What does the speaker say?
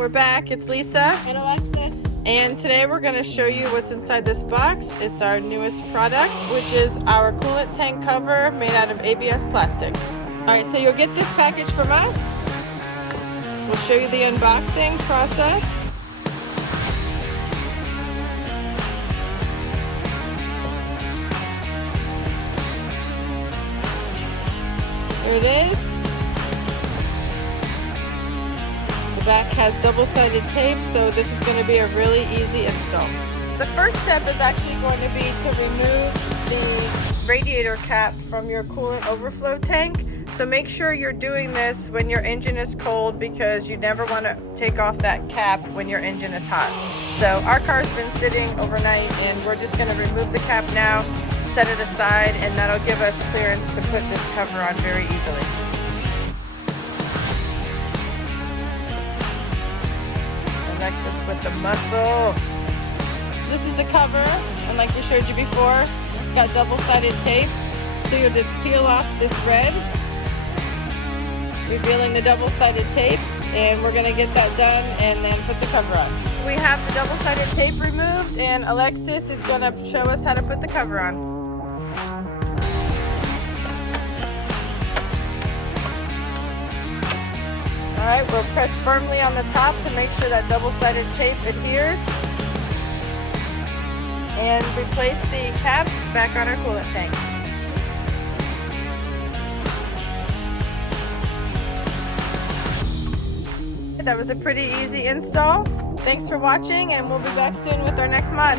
We're back. It's Lisa and Alexis. and today we're going to show you what's inside this box. It's our newest product, which is our coolant tank cover made out of ABS plastic. Alright, so you'll get this package from us. We'll show you the unboxing process. There it is. The back has double-sided tape, so this is going to be a really easy install. The first step is actually going to be to remove the radiator cap from your coolant overflow tank. So make sure you're doing this when your engine is cold, because you never want to take off that cap when your engine is hot. So our car's been sitting overnight and we're just going to remove the cap now, set it aside, and that'll give us clearance to put this cover on very easily. Alexis with the muscle. This is the cover, and like we showed you before, it's got double-sided tape. So you'll just peel off this red, revealing the double-sided tape, and we're gonna get that done and then put the cover on. We have the double-sided tape removed, and Alexis is gonna show us how to put the cover on. Alright, we'll press firmly on the top to make sure that double-sided tape adheres. And replace the cap back on our coolant tank. That was a pretty easy install. Thanks for watching, and we'll be back soon with our next mod.